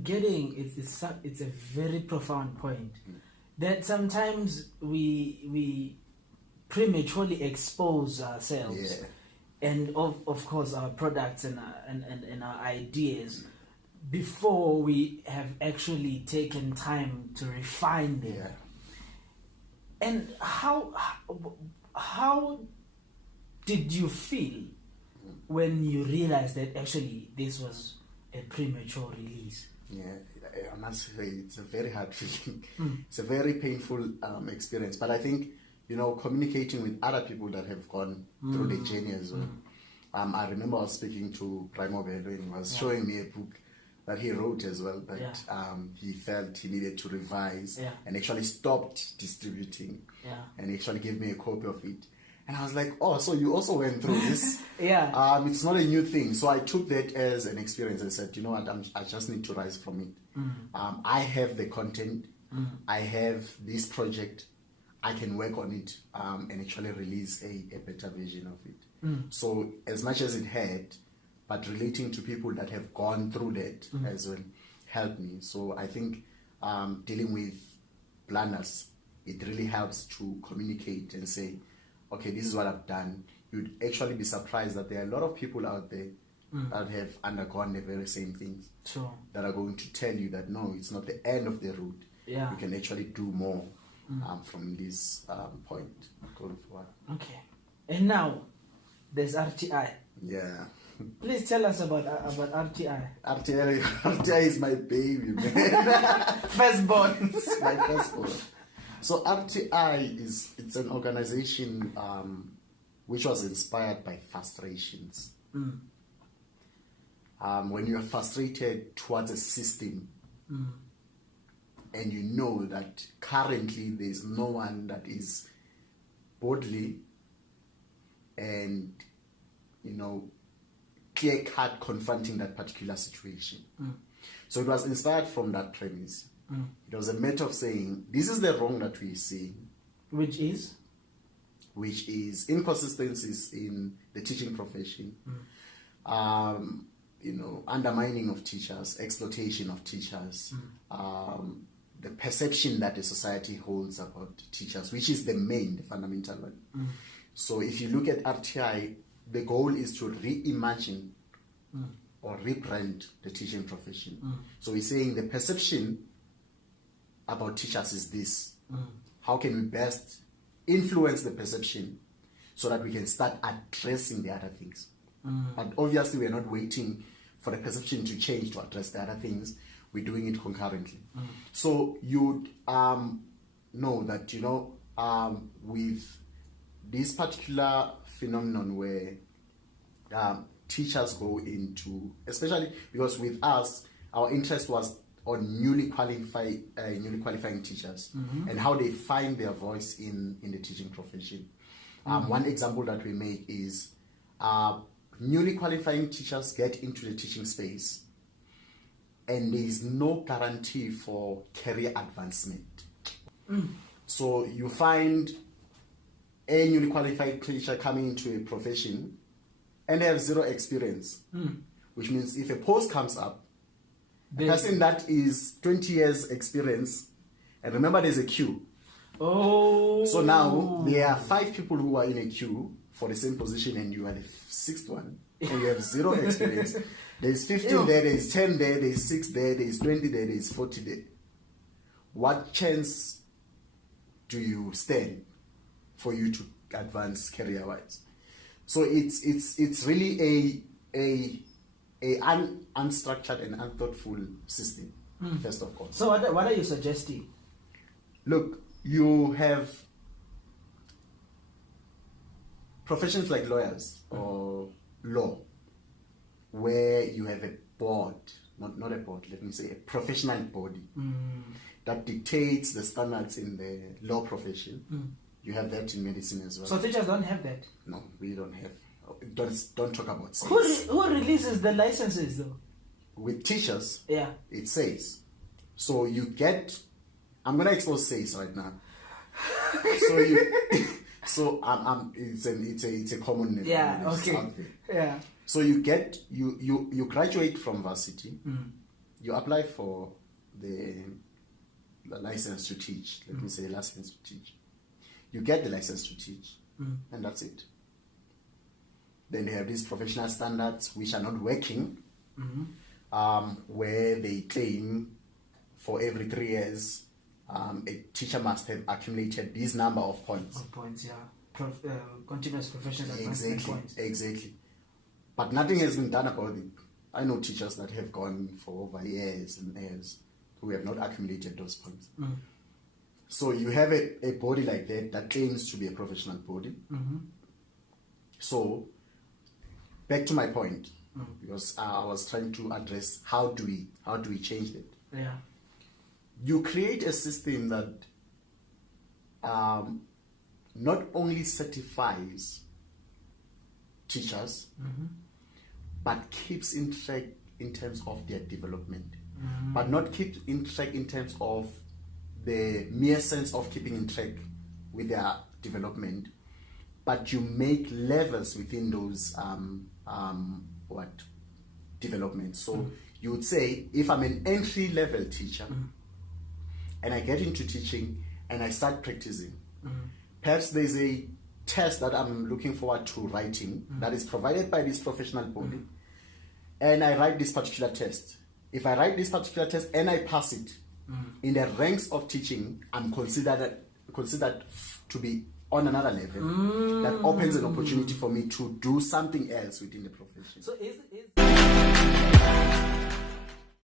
I'm getting it's a very profound point that sometimes we prematurely expose ourselves and of course our products and our ideas before we have actually taken time to refine them. And how did you feel when you realized that actually this was a premature release? I must say it's a very hard feeling. It's a very painful experience. But I think, communicating with other people that have gone through the journey as well. I remember I was speaking to Primo Bello and he was showing me a book that he wrote as well, but he felt he needed to revise and actually stopped distributing and actually gave me a copy of it. And I was like, oh, so you also went through this? It's not a new thing. So I took that as an experience and said, you know what, I just need to rise from it. I have the content. I have this project. I can work on it and actually release a better version of it. So as much as it had, but relating to people that have gone through that as well helped me. So I think dealing with planners, it really helps to communicate and say, okay, this is what I've done. You'd actually be surprised that there are a lot of people out there that have undergone the very same things that are going to tell you that no, it's not the end of the route. You can actually do more from this point going forward. Okay. And now there's RTI. Please tell us about RTI. RTI is my baby, man. Firstborn. My firstborn. So RTI it's an organization which was inspired by frustrations. When you are frustrated towards a system and you know that currently there's no one that is boldly and clear-cut confronting that particular situation. So it was inspired from that premise. It was a matter of saying, this is the wrong that we see. Which is inconsistencies in the teaching profession, undermining of teachers, exploitation of teachers, the perception that the society holds about teachers, which is the fundamental one. So if you look at RTI, the goal is to reimagine or rebrand the teaching profession. So we're saying the perception about teachers is this. How can we best influence the perception so that we can start addressing the other things? But obviously we're not waiting for the perception to change to address the other things. We're doing it concurrently. So you'd know that, with this particular phenomenon where teachers go into, especially because with us, our interest was on newly qualifying teachers and how they find their voice in the teaching profession. One example that we make is newly qualifying teachers get into the teaching space and there is no guarantee for career advancement. So you find a newly qualified teacher coming into a profession and they have zero experience, which means if a post comes up, a person that is 20 years experience, and remember there's a queue. So now there are 5 people who are in a queue for the same position and you are the 6th one and you have zero experience. There's 15 there, there's 10 there, there's 6 there, there's 20 there, there's 40 there. What chance do you stand for you to advance career-wise? So it's really a unstructured and unthoughtful system, first of all. So what are you suggesting? Look, you have professions like lawyers or law, where you have a board, not a board, let me say a professional body that dictates the standards in the law profession. You have that in medicine as well. So teachers don't have that? No, we don't have. Don't talk about sales. Who releases the licenses though? With teachers, it says. So you get, I'm gonna expose sales right now. It's a common name. Yeah, okay. So you graduate from varsity, you apply for the license to teach. Let me say license to teach. You get the license to teach, and that's it. Then they have these professional standards which are not working, where they claim for every 3 years a teacher must have accumulated this number of points. Continuous professional advancement points. Exactly. But nothing has been done about it. I know teachers that have gone for over years and years who have not accumulated those points. So you have a body like that claims to be a professional body. So back to my point, because I was trying to address how do we change it. Yeah. You create a system that not only certifies teachers, but keeps in track in terms of their development, but not keep in track in terms of the mere sense of keeping in track with their development, but you make levels within those developments. So you would say, if I'm an entry level teacher and I get into teaching and I start practicing, perhaps there's a test that I'm looking forward to writing that is provided by this professional body, and I write this particular test. If I write this particular test and I pass it, in the ranks of teaching, I'm considered to be on another level that opens an opportunity for me to do something else within the profession. So is